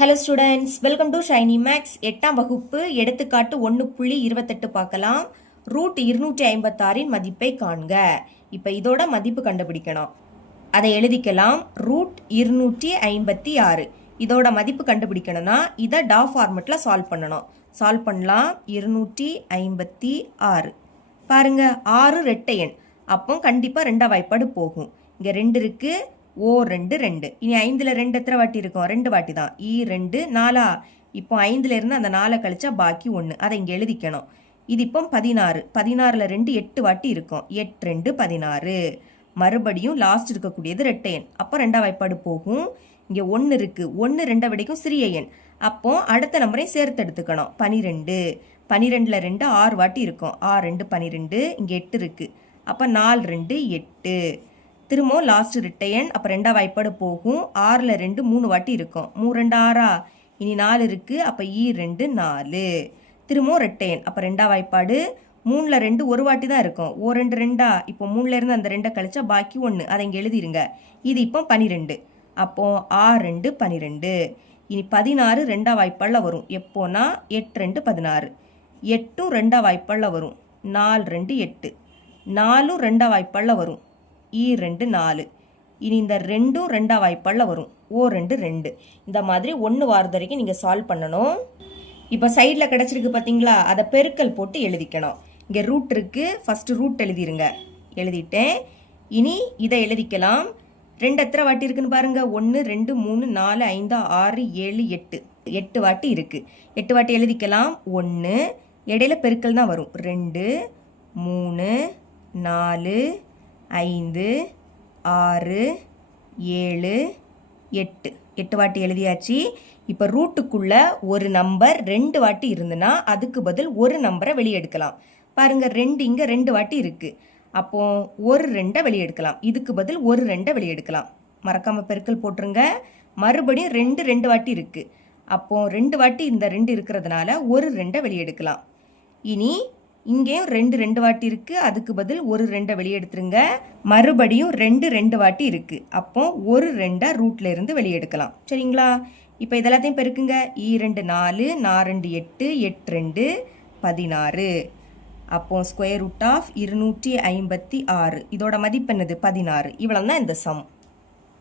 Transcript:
Hello students, welcome to Shiny Max. 8ஆம் வகுப்பு எடுத்துக்காட்டு 1.28 பார்க்கலாம். ரூட் 256 மதிப்பை காண்க. இப்போ இதோட மதிப்பு கண்டுபிடிக்கணும். அதை எழுதிக்கலாம். ரூட் 256 இதோட மதிப்பு கண்டுபிடிக்கணும்னா இதை டா ஃபார்மெட்டில் சால்வ் பண்ணணும். சால்வ் பண்ணலாம். 256 பாருங்க, 6 ரெட்டை எண், அப்போ கண்டிப்பாக ரெண்டாம் வாய்ப்பாடு போகும். இங்கே 2 இருக்கு, ஓ 2 2. இனி 5ல் 2 எத்தனை வாட்டி இருக்கும்? 2 வாட்டி தான். 2 4. இப்போ 5ல் இருந்து அந்த 4 கழிச்சா பாக்கி 1. அதை இங்கே எழுதிக்கணும். இது இப்போ 16. 16ல் 2 8 வாட்டி இருக்கும். 8 2 16. மறுபடியும் லாஸ்ட் இருக்கக்கூடியது ரெட்டை எண், அப்போ ரெண்டாம் வாய்ப்பாடு போகும். இங்கே 1 இருக்கு. 1 2 வரைக்கும் சிறிய எண், அப்போ அடுத்த நம்பரையும் சேர்த்து எடுத்துக்கணும். 12. 12ல் 2 6 வாட்டி இருக்கும். 6 2 12. இங்கே 8 இருக்கு, அப்போ 4 2 8. திரும்பவும் லாஸ்ட் ரிட்டையன், அப்போ ரெண்டாம் வாய்ப்பாடு போகும். 6ல் 2 3 வாட்டி இருக்கும். 3 2 6. இனி 4 இருக்கு, அப்போ 2 4. திரும்பவும் ரெட்டையன், அப்போ ரெண்டாம் வாய்ப்பாடு. 3ல் 2 ஒரு வாட்டி தான் இருக்கும். ஓ 2 2. இப்போ 3ல் இருந்து அந்த 2 கழிச்சா பாக்கி 1. அதை இங்கே எழுதிருங்க. இது இப்போ 12. அப்போ 6 2 12. இனி 16 ரெண்டாம் வாய்ப்பாடில் வரும். எப்போனா 8 2 16. 8ம் ரெண்டாம் வாய்ப்பாடில் வரும். 4 2 8. 4ம் ரெண்டாம் வாய்ப்பாடில் வரும். 2 4. இனி இந்த 2ம் ரெண்டாம் வாய்ப்பாடில் வரும். ஓ 2 2. இந்த மாதிரி 1 வாரது வரைக்கும் நீங்கள் சால்வ் பண்ணணும். இப்போ சைடில் கிடச்சிருக்கு பார்த்தீங்களா, அதை பெருக்கல் போட்டு எழுதிக்கணும். இங்கே ரூட் இருக்கு, ஃபஸ்ட்டு ரூட் எழுதிருங்க. எழுதிட்டேன். இனி இதை எழுதிக்கலாம். 2 எத்தனை வாட்டி இருக்குன்னு பாருங்க. 1 2 3 4 5 6 7 8. 8 வாட்டி இருக்கு. 8 வாட்டி எழுதிக்கலாம். 1 இடையில பெருக்கல் தான் வரும். 2 3 4 5 6 7 8. 8 வாட்டி எழுதியாச்சு. இப்போ ரூட்டுக்குள்ள ஒரு நம்பர் 2 வாட்டி இருந்துன்னா அதுக்கு பதில் ஒரு நம்பரை வெளியெடுக்கலாம். பாருங்க, 2 இங்கே 2 வாட்டி இருக்கு, அப்போ ஒரு 2 வெளியெடுக்கலாம். இதுக்கு பதில் ஒரு 2 வெளியெடுக்கலாம். மறக்காம பெருக்கல் போட்டுருங்க. மறுபடியும் 2 2 வாட்டி இருக்கு, அப்போ 2 வாட்டி இந்த 2 இருக்கிறதுனால ஒரு 2 வெளியெடுக்கலாம். இனி இங்கேயும் 2 2 வாட்டி இருக்கு, அதுக்கு பதில் ஒரு 2 வெளியெடுத்துருங்க. மறுபடியும் 2 2 வாட்டி இருக்கு, அப்போ ஒரு 2 ரூட்ல இருந்து வெளியெடுக்கலாம். சரிங்களா? இப்போ இதெல்லாத்தையும் பெருக்குங்க. 2 4 4 2 8 8 2 16. அப்போ ஸ்கொயர் ரூட் ஆஃப் 256. இதோட மதிப்பு என்னது? 16. இவ்வளவு தான் இந்த சம்.